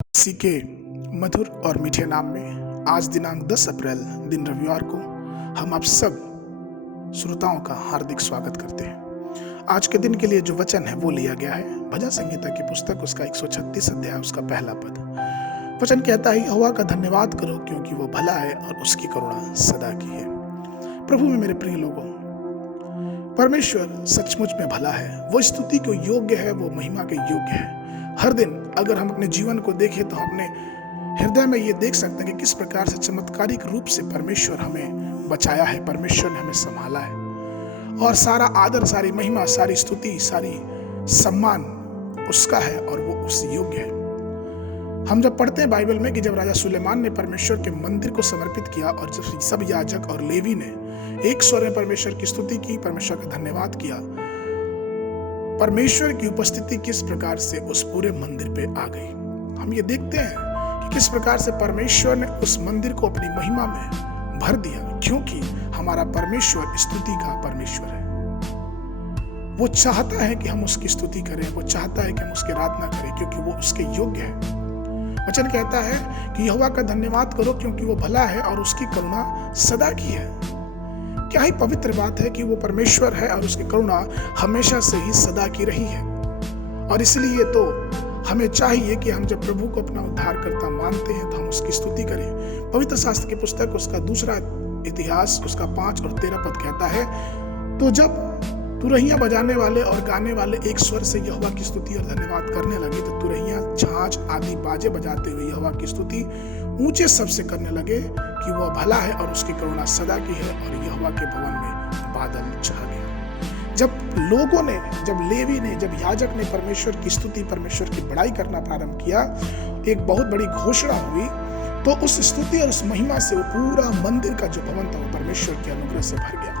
इसी के मधुर और मीठे नाम में आज दिनांक 10 अप्रैल दिन रविवार को हम आप सब श्रोताओं का हार्दिक स्वागत करते हैं। आज के दिन के लिए जो वचन है वो लिया गया है भजन संहिता की पुस्तक उसका 136 अध्याय उसका पहला पद। वचन कहता है, यहोवा का धन्यवाद करो क्योंकि वो भला है और उसकी करुणा सदा की है। प्रभु में मेरे प्रिय लोगों, परमेश्वर सचमुच में भला है, वो स्तुति को योग्य है, वो महिमा के योग्य है। हर दिन अगर हम अपने जीवन को देखें तो अपने हृदय में ये देख सकते हैं कि किस प्रकार से चमत्कारिक रूप से परमेश्वर हमें बचाया है, परमेश्वर ने हमें संभाला है और सारा आदर, सारी महिमा, सारी स्तुति, सारी सम्मान उसका है और वो उस योग्य है। हम जब पढ़ते हैं बाइबल में कि जब राजा सुलेमान ने परमेश्वर के मंदिर को समर्पित किया और जब सब याजक और लेवी ने एक स्वर में परमेश्वर की स्तुति की, परमेश्वर का धन्यवाद किया, परमेश्वर की उपस्थिति किस प्रकार से उस पूरे मंदिर पे आ गई। हम ये देखते हैं कि किस प्रकार से परमेश्वर ने उस मंदिर को अपनी महिमा में भर दिया, क्योंकि हमारा परमेश्वर स्तुति का परमेश्वर है। वो चाहता है कि हम उसकी स्तुति करें, वो चाहता है कि हम उसकी आराधना करें क्योंकि वो उसके योग्य है। वचन कहता है कि यहोवा का धन्यवाद करो क्योंकि वो भला है और उसकी करुणा सदा की है। क्या ही पवित्र बात है कि वो परमेश्वर है और उसकी करुणा हमेशा से ही सदा की रही है। और इसलिए तो हमें चाहिए कि हम जब प्रभु को अपना उद्धारकर्ता मानते हैं तो हम उसकी स्तुति करें। पवित्र शास्त्र की पुस्तक उसका दूसरा इतिहास उसका 5 और 13 पद कहता है, तो जब तुरहियां बजाने वाले और गाने वाले एक स्वर से यहोवा की स्तुति और धन्यवाद करने लगे तो तुरहियां, झांझ आदि बाजे बजाते हुए यहोवा की स्तुति ऊंचे शब्द से करने लगे कि वह भला है और उसकी करुणा सदा की है। और यहोवा के भवन में बादल छा गया। जब लोगों ने, जब लेवी ने, जब याजक ने परमेश्वर की स्तुति, परमेश्वर की बड़ाई करना प्रारंभ किया, एक बहुत बड़ी घोषणा हुई। तो उस स्तुति और उस महिमा से वो पूरा मंदिर का जो भवन था वो परमेश्वर के अनुग्रह से भर गया,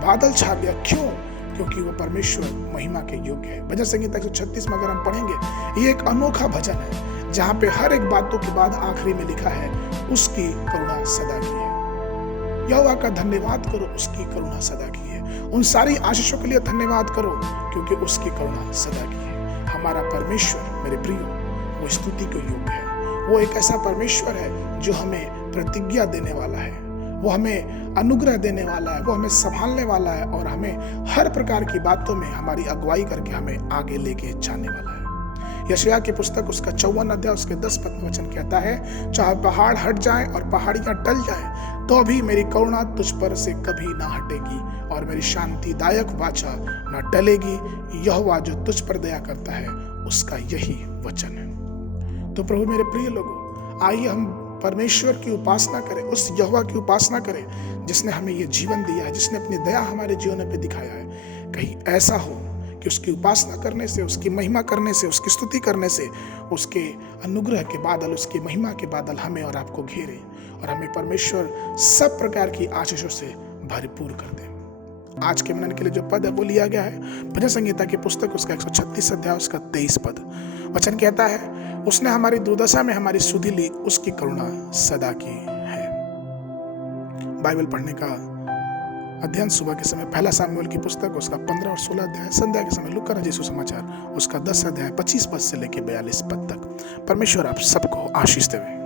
बादल छा गया। क्यों? क्योंकि वो परमेश्वर महिमा के योग्य है। भजन संहिता 136 में अगर हम पढ़ेंगे, ये एक अनोखा भजन है जहाँ पे हर एक बातों के बाद आखिरी में लिखा है उसकी करुणा सदा की है। यहोवा का धन्यवाद करो, उसकी करुणा सदा की है। उन सारी आशीषों के लिए धन्यवाद करो क्योंकि उसकी करुणा सदा की है। हमारा परमेश्वर मेरे प्रियो वो स्तुति के योग्य है। वो एक ऐसा परमेश्वर है जो हमें प्रतिज्ञा देने वाला है, वो हमें अनुग्रह देने वाला है, वो हमें संभालने वाला है और हमें हर प्रकार की बातों में हमारी अगुवाई करके हमें आगे लेके जाने वाला है। यशायाह की पुस्तक उसका 54 अध्याय उसके 10 पद में वचन कहता है, चाहे पहाड़ हट जाएं और पहाड़ियां टल जाएं तो भी मेरी करुणा तुझ पर से कभी ना हटेगी और मेरी शांतिदायक वाचा ना टलेगी। यहोवा जो तुझ पर दया करता है उसका यही वचन है। तो प्रभु मेरे प्रिय लोगों, आइए हम परमेश्वर की उपासना करें, उस यहोवा की उपासना करें जिसने हमें ये जीवन दिया है, जिसने अपनी दया हमारे जीवन पे दिखाया है। कहीं ऐसा हो कि उसकी उपासना करने से, उसकी महिमा करने से, उसकी स्तुति करने से उसके अनुग्रह के बादल, उसकी महिमा के बादल हमें और आपको घेरे और हमें परमेश्वर सब प्रकार की आशीषों से भरपूर कर दे। आज के मनन के लिए जो पद है वो लिया गया है भजन संहिता की पुस्तक उसका 136 अध्याय उसका 23 पद। वचन कहता है, उसने हमारी दुर्दशा में हमारी सुधि ली, उसकी करुणा सदा की है। बाइबल पढ़ने का अध्ययन सुबह के समय पहला सामुएल की पुस्तक उसका 15 और 16 अध्याय, संध्या के समय लूका रचित सुसमाचार उसका 10 अध्याय 25 पद से लेकर 42 पद तक। परमेश्वर आप सबको आशीष देवे।